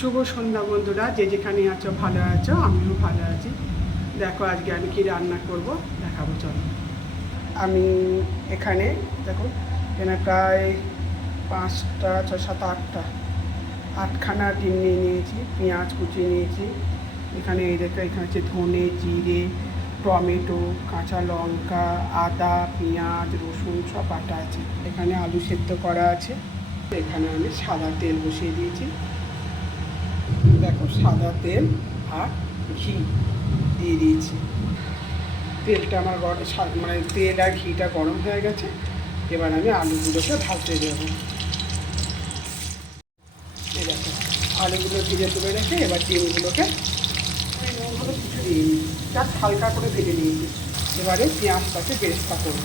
শুভ সন্ধ্যা বন্ধুরা, যে যেখানে আছো ভালো আছো, আমিও ভালো আছি। দেখো আজকে আমি কি রান্না করব, দেখাবো, চলো। আমি এখানে, দেখো, এখানে প্রায় পাঁচটা ছয় সাত, আটটা, আটখানা ডিম নিয়ে নিয়েছি, পেঁয়াজ কুচিয়ে নিয়েছি। এখানে এই দেখো, এখানে হচ্ছে ধনে, জিরে, টমেটো, কাঁচা লঙ্কা, আদা, পেঁয়াজ, রসুন, সব বাটা আছে। এখানে আলু সেদ্ধ করা আছে। এখানে আমি সাদা তেল বসিয়ে দিয়েছি। সাদা তেল আর ঘি দিয়ে দিয়েছি। তেলটা আমার গরম মানে তেল আর ঘিটা গরম হয়ে গেছে। এবার আমি আলুগুলোকে ভাজতে দেবো। আলুগুলো ভেজে তুলে রেখে এবার ডিমগুলোকে নুনগুলো কিছু দিইনি জাস্ট হালকা করে ভেজে নিয়েছি এবারে পেঁয়াজটাকে বেরেস্তা করব।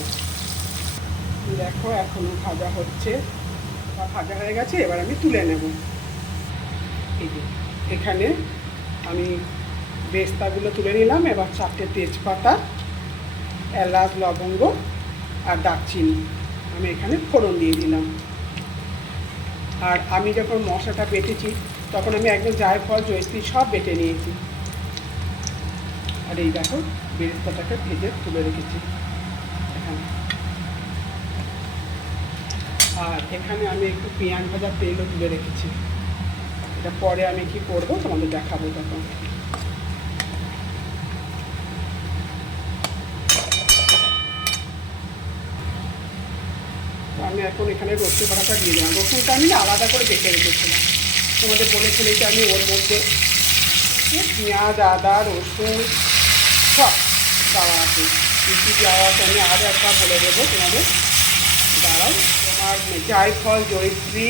দেখো এখনও ভাজা হচ্ছে। বা ভাজা হয়ে গেছে, এবার আমি তুলে নেব। এই এখানে আমি বেস্তাগুলো তুলে নিলাম। এবার চারটে তেজপাতা, এলাচ, লবঙ্গ আর দারচিনি আমি এখানে ফোড়ন দিয়ে দিলাম। আর আমি যখন মশলাটা বেটেছি, তখন আমি একদম জায়ফল, জয়ত্রী সব বেটে নিয়েছি। আর এই দেখো বেরেস্তাটাকে ভেজে তুলে রেখেছি এখানে। আর এখানে আমি একটু পেঁয়াজ ভাজা তেলও তুলে রেখেছি। এটা পরে আমি কি করব তোমাদের দেখাবো তখন। আমি এখন এখানে রসুন বাটাটা দিয়ে দিলাম। রসুনটা আমি আলাদা করে বেটে রেখেছিলাম। তোমাদের বলেছিলে যে আমি ওর মধ্যে পেঁয়াজ, আদা, রসুন সব দেওয়া আছে। কী দেওয়া আছে। আমি আরও একবার বলে দেবো তোমাদের। দাঁড়াও, তোমার জায়ফল জয়িত্রী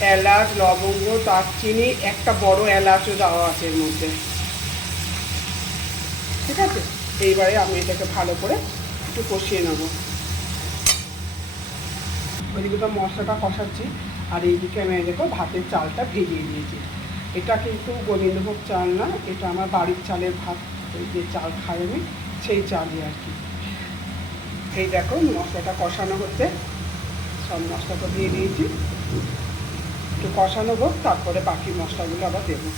এলাচ, লবঙ্গ, দারচিনি, একটা বড় এলাচও দেওয়া আছে এর মধ্যে। ঠিক আছে? এইবারে আমি এটাকে ভালো করে একটু কষিয়ে নেব। ওইদিকে তো মশলাটা কষাচ্ছি, আর এইদিকে আমি দেখো ভাতের চালটা ভিজিয়ে দিয়েছি। এটা কিন্তু গোবিন্দভোগ চাল না, এটা আমার বাড়ির চালের ভাত যে চাল খাই আমি, সেই চালই আর কি। এই দেখো মশলাটা কষানো হচ্ছে, সব মশলাটা দিয়ে দিয়েছি। একটু কষানো হোক, তারপরে বাকি মশলাগুলো আবার দেবো।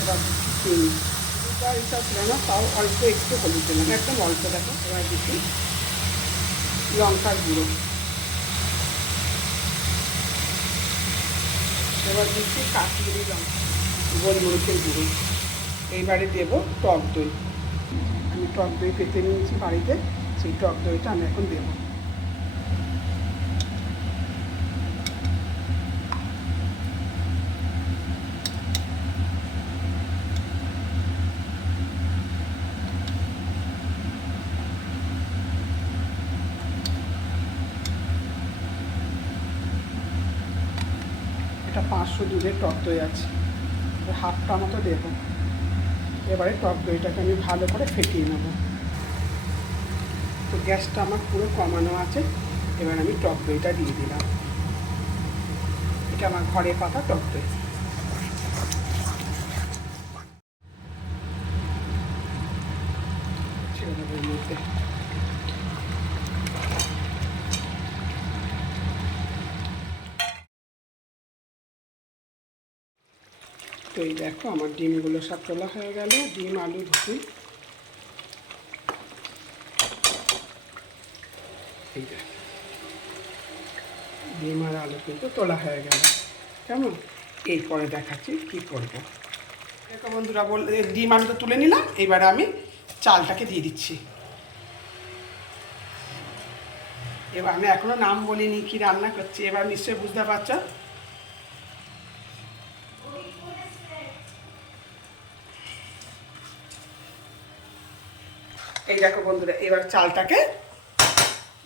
এবার চিনি। এটা ইচ্ছা ছিল তাও অল্প একটু হলুদ দিলাম। একদম অল্প দেখো, এবার দিচ্ছি লঙ্কার গুঁড়ো। এবার দিচ্ছি কাশ্মীরি লঙ্কা, গোলমরিচের গুঁড়ো। এইবারে দেবো টক দই। আমি টক দই পেতে নিয়েছি বাড়িতে, সেই টক দইটা আমি এখন দেবো। এটা পাঁচশো দুধের টক দই আছে। হাফটা মতো দেব। এবারে টক দইটাকে আমি ভালো করে ফেটিয়ে নেব। তো গ্যাসটা আমার পুরো কমানো আছে। এবার আমি টক দইটা দিয়ে দিলাম। এটা আমার ঘরে পাতা টক দই ছেড়ে দেবো এর মধ্যে তো এই দেখো, আমার ডিমগুলো সব তোলা হয়ে গেল। ডিম, আলু ধুই এই ডিম আর আলু কিন্তু তোলা হয়ে গেল। কেমন? এরপরে দেখাচ্ছি কী করব। দেখো বন্ধুরা, বল ডিম, আলু তো তুলে নিলাম, এবারে আমি চালটাকে দিয়ে দিচ্ছি। এবার আমি এখনও নাম বলিনি, কি রান্না করছি, এবার নিশ্চয়ই বুঝতে পারছ? এই দেখো বন্ধুরা, এবার চালটাকে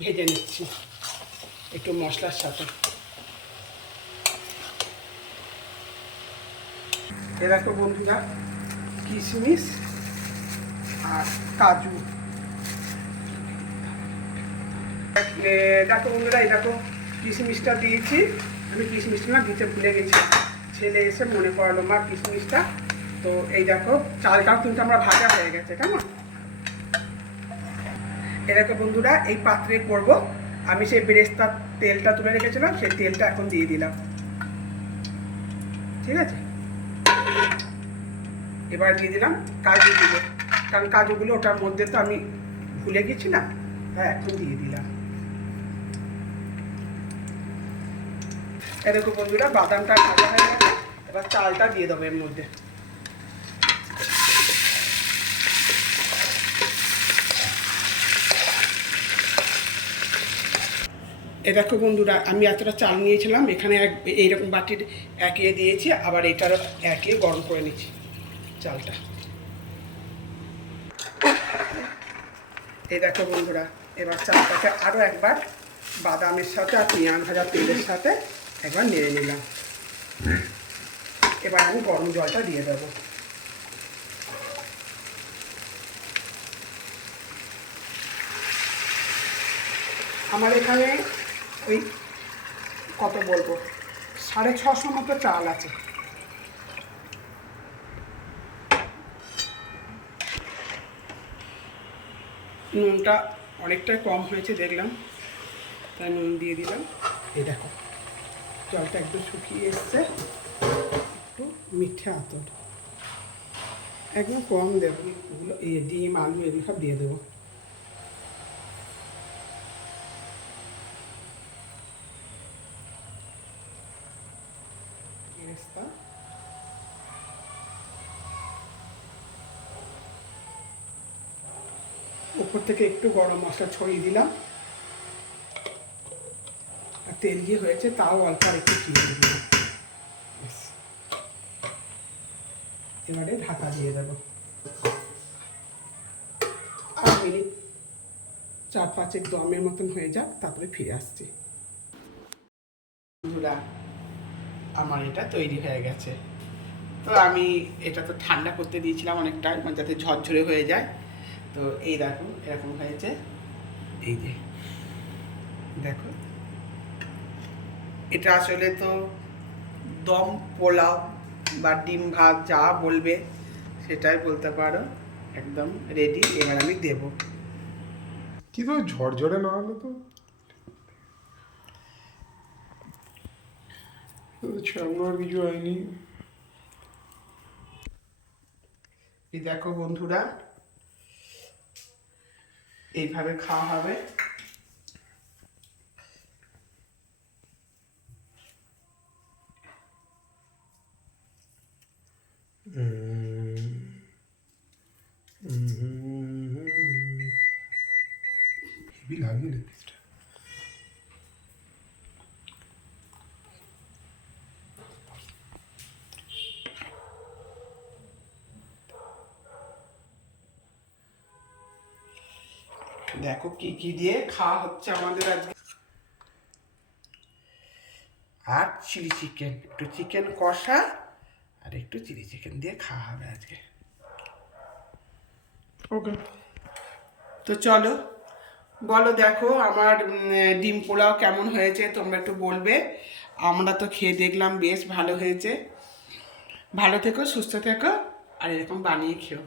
ভেজে নিচ্ছি। একটু মশলার সাথে। এ দেখো বন্ধুরা কিশমিশ আর কাজু। দেখো বন্ধুরা, এই দেখো কিশমিশটা দিয়েছি। আমি কিশমিশটা না দিতে ভুলে গেছি। ছেলে এসে মনে পড়ালো মা কিশমিশটা তো এই দেখো, চালটাও কিন্তু আমরা ভাজা হয়ে গেছে, কেমন? এরকম বন্ধুরা, এই পাত্রে করব। আমি সেই বেরেস্তার তেলটা তুলে রেখেছিলাম, সেই তেলটা এখন দিয়ে দিলাম। ঠিক আছে? এবার দিয়ে দিলাম কাজুগুলো। কারণ কাজুগুলো ওটার মধ্যে তো আমি ভুলে গেছি না হ্যাঁ এখন দিয়ে দিলাম। এরকম বন্ধুরা, বাদামটা ভাজা হয়ে গেছে, এবার চালটা দিয়ে দেবো এর মধ্যে। এ দেখো বন্ধুরা, আমি এতটা চাল নিয়েছিলাম, এখানে এক এইরকম বাটির একে দিয়েছি, আবার এটারও একে গরম করে নিচ্ছি চালটা। এই দেখো বন্ধুরা, এবার চালটাকে আরও একবার বাদামের সাথে আর পেঁয়াজ ভাজা তেলের সাথে একবার নেড়ে নিলাম। এবার আমি গরম জলটা দিয়ে দেবো। আমার এখানে ওই কত বলব? সাড়ে ছশো মতো চাল আছে। নুনটা অনেকটাই কম হয়েছে, দেখলাম। তাই নুন দিয়ে দিলাম। এই দেখো, জলটা একদম শুকিয়ে এসছে। একটু মিঠে আতর। একদম কম দেবো। এগুলো এই ডিম, আলু, এগুলো সব দিয়ে দেবো। বেরেস্তা উপর থেকে একটু গরম মশলা ছড়িয়ে দিলাম। আর তেল দিয়ে হয়েছে তাও অল্প আর একটু চিনি দিলাম। এবারে ঢাকা দিয়ে দেবো। আর মিনিট চার পাঁচেক দমের মতন হয়ে যাক, তারপরে ফিরে আসছি। বন্ধুরা আমার এটা তৈরি হয়ে গেছে। তো আমি এটা তো ঠান্ডা করতে দিয়েছিলাম অনেকটা মানে যাতে ঝরঝরে হয়ে যায়। তো এই দেখো, এরকম হয়েছে। এই যে, দেখো। এটা আসলে তো দম পোলাও বা ডিম ভাত যা বলবে, সেটাই বলতে পারো। একদম রেডি এবার আমি দেবো। কি তো, ঝরঝরে না হলে তো ছাড়লো কিছু হয়নি। এই দেখো বন্ধুরা এইভাবে খাওয়া হবে। হেভি দেখো কি কি দিয়ে খাওয়া হচ্ছে আমাদের আজকে। আর চিলি চিকেন একটু চিকেন কষা আর একটু চিলি চিকেন দিয়ে খাওয়া হবে আজকে। ওকে তো চলো বলো দেখো আমার ডিম পোলাও কেমন হয়েছে তোমরা একটু বলবে। আমরা তো খেয়ে দেখলাম বেশ ভালো হয়েছে। ভালো থেকো সুস্থ থেকো আর এরকম বানিয়ে খেও।